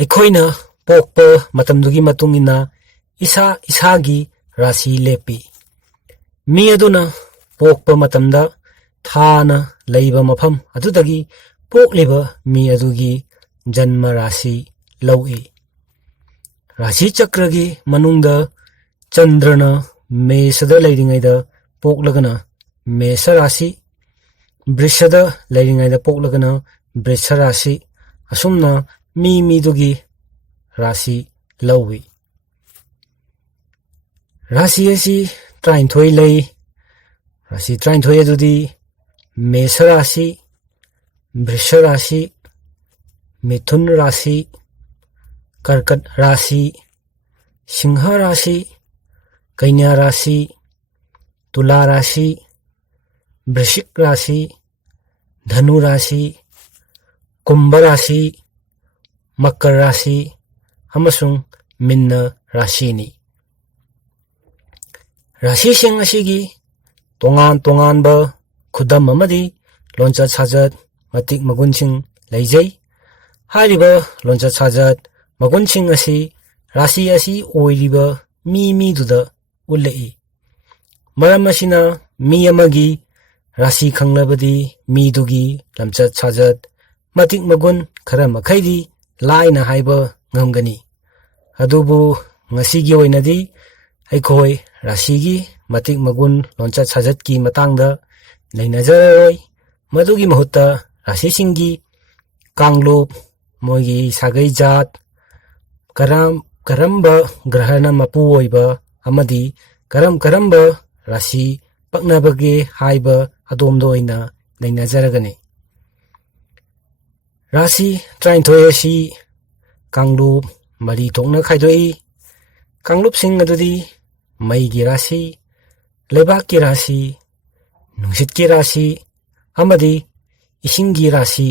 ꯑꯩꯈꯣꯏꯅ ꯄꯣꯛꯄ ꯃꯇꯝꯗꯨꯒꯤ ꯃꯇꯨꯡ ꯏꯟꯅ ꯏꯁꯥ ꯏꯁꯥꯒꯤ ꯔꯥꯁꯤ ꯂꯦꯞꯄꯤ꯫ ꯃꯤ ꯑꯗꯨꯅ ꯄꯣꯛꯄ ꯃꯇꯝꯗ ꯊꯥꯅ ꯂꯩꯕ ꯃꯐꯝ ꯑꯗꯨꯗꯒꯤ ꯄꯣꯛꯂꯤꯕ ꯃꯤ ꯑꯗꯨꯒꯤ ꯖꯟꯃ ꯔꯥꯁꯤ ꯂꯧꯏ꯫ ꯔꯥꯁꯤ ꯆꯀ꯭ꯔꯒꯤ ꯃꯅꯨꯡꯗ ꯆꯟꯗ꯭ꯔꯅ ꯃꯦꯁꯗ ꯂꯩꯔꯤꯉꯩꯗ ꯄꯣꯛꯂꯒꯅ ꯃꯦꯁ ꯔꯥꯁꯤ, ꯕ꯭ꯔꯤꯁꯗ ꯂꯩꯔꯤꯉꯩꯗ ꯄꯣꯛꯂꯒꯅ ꯕ꯭ꯔꯤꯁ ꯔꯥꯁꯤ, ꯑꯁꯨꯝꯅ ꯃꯤ ꯃꯤꯗꯨꯒꯤ ꯔꯥꯁꯤ ꯂꯧꯏ꯫ ꯔꯥꯁꯤ ꯑꯁꯤ 39 ꯂꯩ꯫ ꯔꯥꯁꯤ 39 ꯑꯗꯨꯗꯤ ꯃꯦꯁ ꯔꯥꯁꯤ, ꯕ꯭ꯔꯤꯁ ꯔꯥꯁꯤ, ꯃꯤꯊꯨꯟ ꯔꯥꯁꯤ, कर्कट राशि, सिंह राशि, कन्या राशि, तुला राशि, वृश्चिक राशि, धनु राशि, कुंभ राशि, मकर राशि अमसुंग मीन राशिनी। राशिसिंग असिगी तोंगान तोंगानबा खुदम अमदी लोंचत साजत मतिक मगुनसिंग लैजै। हारिबा लोंचत साजत मगुनसिंग असी राशि असी ओइरिबा मी मीदुदा उल्लई। मरम असिना मी अमगी राशि खंगलबदी मीदुगी लमचत साजत मतिक मगुन खरा मखैदी लाइना हाइबा ngамगनी। अदुबु ngasiगी ओइनदी अैखोय राशिगी मतिक मगुन लोंचत साजत की मतंगदा नैनजररोय। मदुगी महुत्ता राशिसिंगी कांगलुप मोगी सागै जात करम्बा ग्रहना मपु ओइबा अमदी करम्बा राशि पक्नबगे हाइबा अदोमदो ओइना नैनजरगनी। राशि 39 असि कांगलुप मरी थोकना खाइदोई। कांगलुप सिंग अदुदी मईगी राशि, लेबाक की राशि, नुंसित की राशि अमदी इसिंगी राशि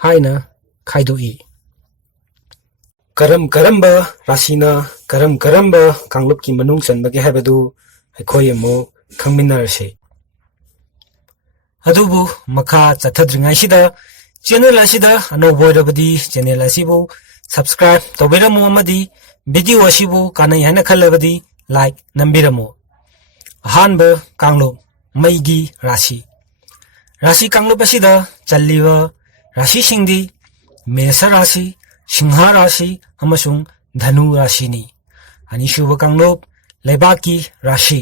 हाइना खाइदोई। करम्बा राशिना करम्बा कांगलुप की मनुंग चनबगे हाइबदु अैखोय अमु खंगमिनरसे। अदुबु मखा चथद्रिङाइसिदा चैनल असिदा अनौबा ओइरबदी चैनल असिबु सब्सक्राइब तौबिरमु अमदी वीडियो असिबु कानै हाइना खल्लबदी लाइक नंबिरमु। अहानबा कांगलुप मईगी राशि। राशि कांगलुप असिदा चल्लिबा राशिसिंगदी मेष राशि, सिंह राशि अमसुंग धनु राशिनी। अनिसुबा कांगलुप लेबाकी राशि।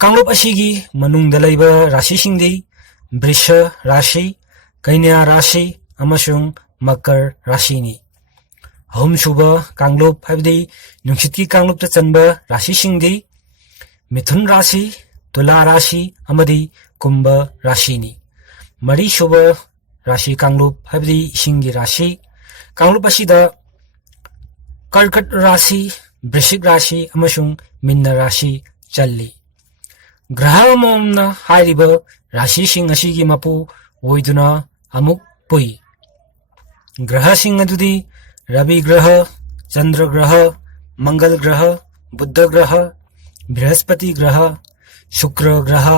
कांगलुप असिगी मनुंगदा लैबा राशिसिंगदी वृष राशि, कन्या राशि अमसुंग मकर राशिनी। अहुमसुबा कांगलुप हाइबदी नुंसितकी कांगलुपता चनबा राशिसिंगदी मिथुन राशि, तुला राशि अमदी कुंभ राशिनी। मरीसुबा राशि कांगलुप हाइबदी इसिंगी राशि। कांगलुप असिदा कर्कट राशि, वृश्चिक राशि अमसुंग मीन राशि चल्ली। ग्रह अममना हाइरिबा राशिसिंग असिगी मपु ओइदुना अमुक पुई। ग्रहसिंग अदुदी रवि ग्रह, चंद्र ग्रह, मंगल ग्रह, बुध ग्रह, बृहस्पति ग्रह, शुक्र ग्रह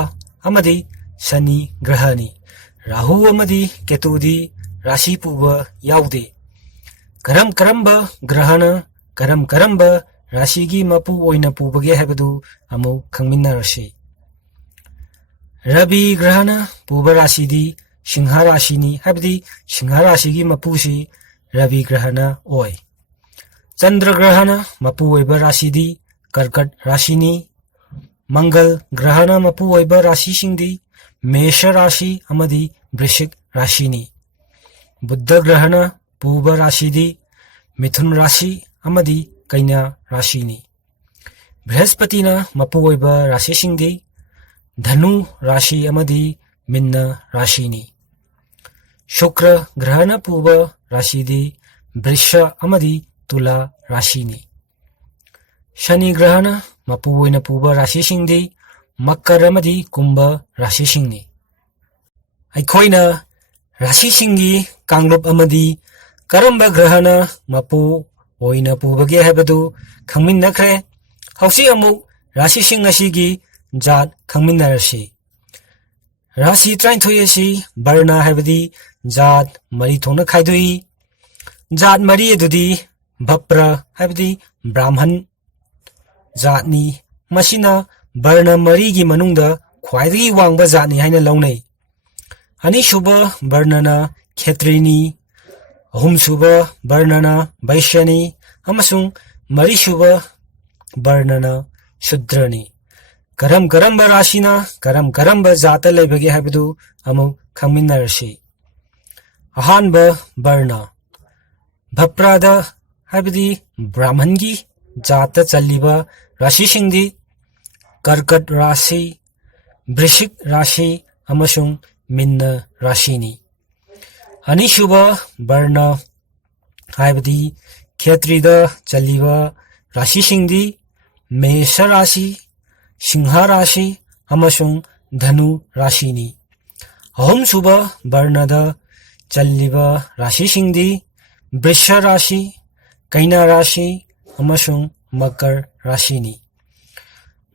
अमदी शनि ग्रहनी। राहु अमदी केतुदी राशि पुबा याउदे। करम्बा ग्रहना करम्बा राशिगी मपु ओइना पुबगे हाइबदु अमु खंगमिनरसे। रवि ग्रहना पुबा राशिदी सिंह राशिनी हाइबदी सिंह राशिगी मपुसी रवि ग्रहना ओय। चंद्र ग्रहना मपु ओइबा राशिदी कर्कट राशिनी। मंगल ग्रहना मपु ओइबा राशिसिंगदी मेष राशि अमदी वृश्चिक राशिनी। बुध ग्रहना पुबा राशिदी मिथुन राशि अमदी कन्या राशिनी। बृहस्पतिना मपु ओइबा राशिसिंगदी धनु राशि अमदी मीन राशिनी। शुक्र ग्रहना पुबा राशिदी वृष अमदी तुला राशिनी। शनि ग्रहना मपु ओइना पुबा राशिसिंगदी मकर अमदी कुंभ राशिसिंगनी। अैखोयना राशिसिंगी कांगलुप अमदी करम्बा ग्रहना मपु ओइना पुबगे हाइबदु खंगमिनखरे। हौसि अमुक राशिसिंग असिगी जात खंगमिनरसे। राशि 39 असि वर्ण हाइबदी जात मरी थोकना खाइदोई। ꯖꯥꯠ ꯃꯔꯤ ꯑꯗꯨꯗꯤ ꯚꯄ꯭ꯔ ꯍꯥꯏꯕꯗꯤ ꯕ꯭ꯔꯥꯍꯃꯟ ꯖꯥꯠꯅꯤ, ꯃꯁꯤꯅ ꯕꯔꯅ ꯃꯔꯤꯒꯤ ꯃꯅꯨꯡꯗ ꯈ꯭ꯋꯥꯏꯗꯒꯤ ꯋꯥꯡꯕ ꯖꯥꯠꯅꯤ ꯍꯥꯏꯅ ꯂꯧꯅꯩ꯫ ꯑꯅꯤꯁꯨꯕ ꯕꯔꯅꯅ ꯈꯦꯇ꯭ꯔꯤꯅꯤ, ꯑꯍꯨꯝꯁꯨꯕ ꯕꯔꯅꯅ ꯚꯩꯁ꯭ꯌꯅꯤ, ꯑꯃꯁꯨꯡ ꯃꯔꯤꯁꯨꯕ ꯕꯔꯅꯅ ꯁꯨꯗ꯭ꯔꯅꯤ꯫ ꯀꯔꯝꯕ ꯔꯥꯁꯤꯅ ꯀꯔꯝꯕ ꯖꯥꯠꯇ ꯂꯩꯕꯒꯦ ꯍꯥꯏꯕꯗꯨ ꯑꯃꯨꯛ ꯈꯪꯃꯤꯟꯅꯔꯁꯤ꯫ ꯑꯍꯥꯟꯕ ꯕꯔꯅ ꯚꯄ꯭ꯔꯗ ꯍꯥꯏꯕꯗꯤ ꯕ꯭ꯔꯥꯍꯃꯟꯒꯤ ꯖꯥꯠꯇ ꯆꯜꯂꯤꯕ ꯔꯥꯁꯤꯁꯤꯡꯗꯤ ꯀꯔꯀꯠ ꯔꯥꯁꯤ, ꯕ꯭ꯔꯤꯁꯤꯛ ꯔꯥꯁꯤ ꯑꯃꯁꯨꯡ ꯃꯤꯟꯅ ꯔꯥꯁꯤꯅꯤ꯫ ꯑꯅꯤꯁꯨꯕ ꯕꯔꯅ ꯍꯥꯏꯕꯗꯤ ꯈꯦꯇ꯭ꯔꯤꯗ ꯆꯜꯂꯤꯕ ꯔꯥꯁꯤꯁꯤꯡꯗꯤ ꯃꯦꯁ ꯔꯥꯁꯤ, ꯁꯤꯡꯍ ꯔꯥꯁꯤ ꯑꯃꯁꯨꯡ ꯙꯅꯨ ꯔꯥꯁꯤꯅꯤ꯫ ꯑꯍꯨꯝꯁꯨꯕ ꯕꯔꯅꯗ ꯆꯜꯂꯤꯕ ꯔꯥꯁꯤꯁꯤꯡꯗꯤ ꯕ꯭ꯔꯤꯁ ꯔꯥꯁꯤ, ꯀꯩꯅꯥ ꯔꯥꯁꯤ ꯑꯃꯁꯨꯡ ꯃꯀꯔ ꯔꯥꯁꯤꯅꯤ꯫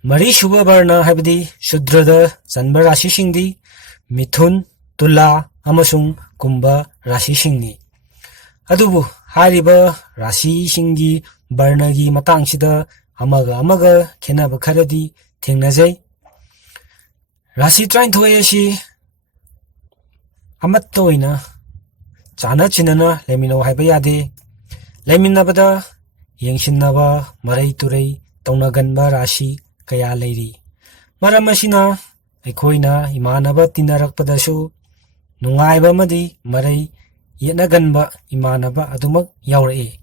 ꯃꯔꯤꯁꯨꯕ ꯕꯔꯅ ꯍꯥꯏꯕꯗꯤ ꯁꯨꯗ꯭ꯔꯗ ꯆꯟꯕ ꯔꯥꯁꯤꯁꯤꯡꯗꯤ ꯃꯤꯊꯨꯟ, ꯇꯨꯂꯥ ꯑꯃꯁꯨꯡ ꯀꯨꯝꯚ ꯔꯥꯁꯤꯁꯤꯡꯅꯤ꯫ ꯑꯗꯨꯕꯨ ꯍꯥꯏꯔꯤꯕ ꯔꯥꯁꯤꯁꯤꯡꯒꯤ ꯕꯔꯅꯒꯤ ꯃꯇꯥꯡꯁꯤꯗ ꯑꯃꯒ ꯈꯦꯟꯅꯕ ꯈꯔꯗꯤ ꯊꯦꯡꯅꯖꯩ꯫ ꯔꯥꯁꯤ 39 ꯑꯁꯤ ꯑꯃꯠꯇ ꯑꯣꯏꯅ ꯆꯥꯟꯅ ꯆꯤꯟꯅꯅ ꯂꯩꯃꯤꯟꯅꯧ ꯍꯥꯏꯕ ꯌꯥꯗꯦ꯫ ꯂꯩꯃꯤꯟꯅꯕꯗ ꯌꯦꯡꯁꯤꯟꯅꯕ, ꯃꯔꯩ ꯇꯨꯔꯩ ꯇꯧꯅꯒꯟꯕ ꯔꯥꯁꯤ ꯀꯌꯥ ꯂꯩꯔꯤ꯫ ꯃꯔꯝ ꯑꯁꯤꯅ ꯑꯩꯈꯣꯏꯅ ꯏꯃꯥꯟꯅꯕ ꯇꯤꯟꯅꯔꯛꯄꯗꯁꯨ ꯅꯨꯡꯉꯥꯏꯕ ꯑꯃꯗꯤ ꯃꯔꯩ ꯌꯦꯠꯅꯒꯟꯕ ꯏꯃꯥꯟꯅꯕ ꯑꯗꯨꯃꯛ ꯌꯥꯎꯔꯛꯏ꯫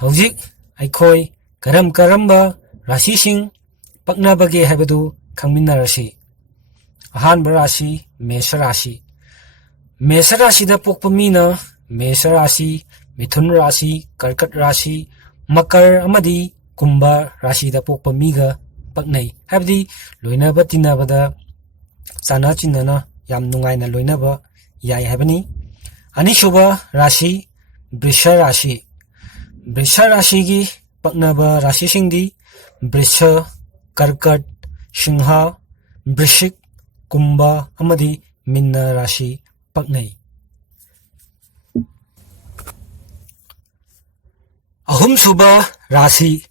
ꯍꯧꯖꯤꯛ ꯑꯩꯈꯣꯏ ꯀꯔꯝꯕ ꯔꯥꯁꯤꯁꯤꯡ ꯄꯛꯅꯕꯒꯦ ꯍꯥꯏꯕꯗꯨ ꯈꯪꯃꯤꯟꯅꯔꯁꯤ꯫ ꯑꯍꯥꯟꯕ ꯔꯥꯁꯤ ꯃꯦꯁ ꯔꯥꯁꯤ꯫ ꯃꯦꯁ ꯔꯥꯁꯤꯗ ꯄꯣꯛꯄ ꯃꯤꯅ ꯃꯦꯁ ꯔꯥꯁꯤ, ꯃꯤꯊꯨꯟ ꯔꯥꯁꯤ, ꯀꯔꯀꯠ ꯔꯥꯁꯤ, ꯃꯀꯔ ꯑꯃꯗꯤ ꯀꯨꯝꯚ ꯔꯥꯁꯤꯗ ꯄꯣꯛꯄ ꯃꯤꯒ ꯄꯛꯅꯩ, ꯍꯥꯏꯕꯗꯤ ꯂꯣꯏꯅꯕ ꯇꯤꯟꯅꯕꯗ ꯆꯥꯟꯅ ꯆꯤꯟꯅꯅ ꯌꯥꯝ ꯅꯨꯡꯉꯥꯏꯅ ꯂꯣꯏꯅꯕ ꯌꯥꯏ ꯍꯥꯏꯕꯅꯤ꯫ ꯑꯅꯤꯁꯨꯕ ꯔꯥꯁꯤ ꯕ꯭ꯔꯤꯁ ꯔꯥꯁꯤ꯫ ꯕ꯭ꯔꯤꯁ ꯔꯥꯁꯤꯒꯤ ꯄꯛꯅꯕ ꯔꯥꯁꯤꯁꯤꯡꯗꯤ ꯕ꯭ꯔꯤꯁ, ꯀꯔꯀꯠ, ꯁꯤꯡꯍ, ꯕ꯭ꯔꯤꯁꯤꯛ, ꯀꯨꯝꯚ ꯑꯃꯗꯤ ꯃꯤꯟꯅ ꯔꯥꯁꯤ ꯄꯛꯅꯩ꯫ ꯑꯍꯨꯝꯁꯨꯕ ꯔꯥꯁꯤ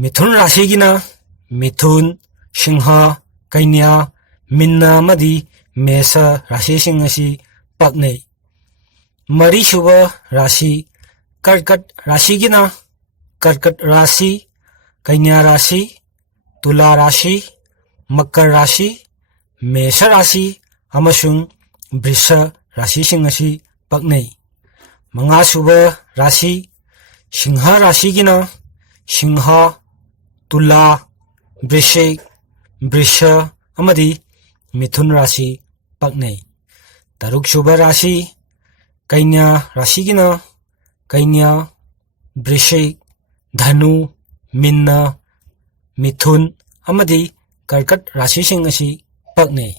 ꯃꯤꯊꯨꯟ ꯔꯥꯁꯤꯒꯤꯅ ꯃꯤꯊꯨꯟ, ꯁꯤꯡꯍ, ꯀꯩꯅ꯭ꯌ, ꯃꯤꯟꯅ ꯑꯃꯗꯤ ꯃꯦꯁ ꯔꯥꯁꯤꯁꯤꯡ ꯑꯁꯤ ꯄꯛꯅꯩ꯫ ꯃꯔꯤꯁꯨꯕ ꯔꯥꯁꯤ ꯀꯔꯀꯠ ꯔꯥꯁꯤꯒꯤꯅ ꯀꯔꯀꯠ ꯔꯥꯁꯤ, ꯀꯩꯅ꯭ꯌ ꯔꯥꯁꯤ, ꯇꯨꯂꯥ ꯔꯥꯁꯤ, ꯃꯀꯔ ꯔꯥꯁꯤ, ꯃꯦꯁ ꯔꯥꯁꯤ ꯑꯃꯁꯨꯡ ꯕ꯭ꯔꯤꯁ ꯔꯥꯁꯤꯁꯤꯡ ꯑꯁꯤ ꯄꯛꯅꯩ꯫ ꯃꯉꯥꯁꯨꯕ ꯔꯥꯁꯤ ꯁꯤꯡꯍ ꯔꯥꯁꯤꯒꯤꯅ ꯁꯤꯡꯍ, ꯇꯨꯂꯥ, ꯕ꯭ꯔꯤꯁꯤꯛ, ꯕ꯭ꯔꯤꯁ ꯑꯃꯗꯤ ꯃꯤꯊꯨꯟ ꯔꯥꯁꯤ ꯄꯛꯅꯩ꯫ ꯇꯔꯨꯛꯁꯨꯕ ꯔꯥꯁꯤ ꯀꯩꯅ꯭ꯌ ꯔꯥꯁꯤꯒꯤꯅ ꯀꯩꯅ꯭ꯌ, ꯕ꯭ꯔꯤꯁꯤꯛ, ꯙꯅꯨ, ꯃꯤꯟꯅ, ꯃꯤꯊꯨꯟ ꯑꯃꯗꯤ ꯀꯔꯀꯠ ꯔꯥꯁꯤꯁꯤꯡ ꯑꯁꯤ ꯄꯛꯅꯩ꯫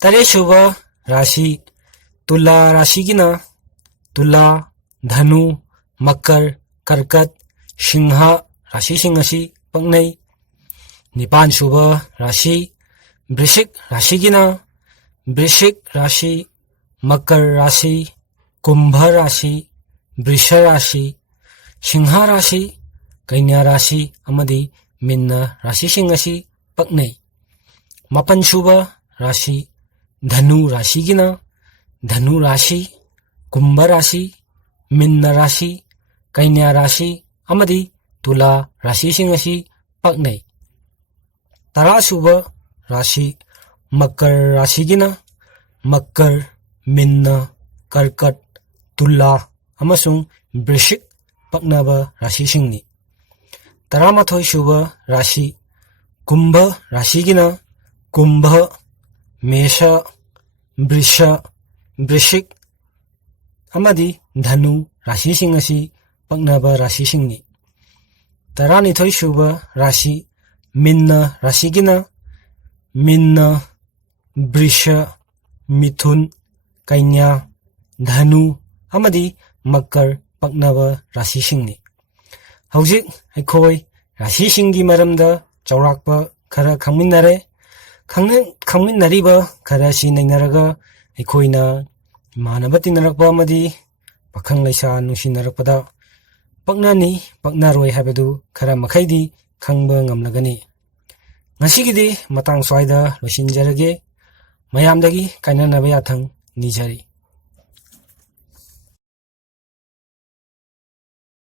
ꯇꯔꯦꯠꯁꯨꯕ ꯔꯥꯁꯤ ꯇꯨꯂꯥ ꯔꯥꯁꯤꯒꯤꯅ ꯇꯨꯂꯥ, ꯙꯅꯨ, ꯃꯀꯔ, ꯀꯔꯀꯠ, ꯁꯤꯡꯍ ꯔꯥꯁꯤꯁꯤꯡ ꯑꯁꯤ ꯄꯛꯅꯩ꯫ ꯅꯤꯄꯥꯟꯁꯨꯕ ꯔꯥꯁꯤ ꯕ꯭ꯔꯤꯁꯤꯛ ꯔꯥꯁꯤꯒꯤꯅ ꯕ꯭ꯔꯤꯁꯤꯛ ꯔꯥꯁꯤ, ꯃꯀꯔ ꯔꯥꯁꯤ, ꯀꯨꯝꯚ ꯔꯥꯁꯤ, ꯕ꯭ꯔꯤꯁ ꯔꯥꯁꯤ, ꯁꯤꯡꯍ ꯔꯥꯁꯤ, ꯀꯩꯅ꯭ꯌ ꯔꯥꯁꯤ ꯑꯃꯗꯤ ꯃꯤꯟꯅ ꯔꯥꯁꯤꯁꯤꯡ ꯑꯁꯤ ꯄꯛꯅꯩ꯫ ꯃꯥꯄꯟꯁꯨꯕ ꯔꯥꯁꯤ ꯙꯅꯨ ꯔꯥꯁꯤꯒꯤꯅ ꯙꯅꯨ ꯔꯥꯁꯤ, ꯀꯨꯝꯚ ꯔꯥꯁꯤ, ꯃꯤꯟꯅ ꯔꯥꯁꯤ, ꯀꯩꯅ꯭ꯌ ꯔꯥꯁꯤ ꯑꯃꯗꯤ ꯇꯨꯂꯥ ꯔꯥꯁꯤꯁꯤꯡ ꯑꯁꯤ ꯄꯛꯅꯩ꯫ ꯇꯔꯥꯁꯨꯕ ꯔꯥꯁꯤ ꯃꯀꯔ ꯔꯥꯁꯤꯒꯤꯅ ꯃꯀꯔ, ꯃꯤꯟꯅ, ꯀꯔꯀꯠ, ꯇꯨꯂꯥ ꯑꯃꯁꯨꯡ ꯕ꯭ꯔꯤꯁꯤꯛ ꯄꯛꯅꯕ ꯔꯥꯁꯤꯁꯤꯡꯅꯤ꯫ ꯇꯔꯥꯃꯥꯊꯣꯏꯁꯨꯕ ꯔꯥꯁꯤ ꯀꯨꯝꯚ ꯔꯥꯁꯤꯒꯤꯅ ꯀꯨꯝꯚ, ꯃꯦꯁ, ꯕ꯭ꯔꯤꯁ, ꯕ꯭ꯔꯤꯁꯤꯛ ꯑꯃꯗꯤ ꯙꯅꯨ ꯔꯥꯁꯤꯁꯤꯡ ꯑꯁꯤ ꯄꯛꯅꯕ ꯔꯥꯁꯤꯁꯤꯡꯅꯤ꯫ ꯇꯔꯥꯅꯤꯊꯣꯏꯁꯨꯕ ꯔꯥꯁꯤ ꯃꯤꯟꯅ ꯔꯥꯁꯤꯒꯤꯅ ꯃꯤꯟꯅ, ꯕ꯭ꯔꯤꯁ, ꯃꯤꯊꯨꯟ, ꯀꯩꯅ꯭ꯌ, ꯙꯅꯨ ꯑꯃꯗꯤ ꯃꯀꯔ ꯄꯛꯅꯕ ꯔꯥꯁꯤꯁꯤꯡꯅꯤ꯫ ꯍꯧꯖꯤꯛ ꯑꯩꯈꯣꯏ ꯔꯥꯁꯤꯁꯤꯡꯒꯤ ꯃꯔꯝꯗ ꯆꯥꯎꯔꯥꯛꯄ ꯈꯔ ꯈꯪꯃꯤꯟꯅꯔꯦ꯫ ꯈꯪꯃꯤꯟꯅꯔꯤꯕ ꯈꯔ ꯑꯁꯤ ꯅꯩꯅꯔꯒ ꯑꯩꯈꯣꯏꯅ ꯏꯃꯥꯟꯅꯕ ꯇꯤꯟꯅꯔꯛꯄ ꯑꯃꯗꯤ pakhang laisa nungsinarapda paknani paknaroi habadu khara makhaydi khangba ngamlagani ngasigidi matang swaida losinjarage mayamdagi kainanaba yathang nijari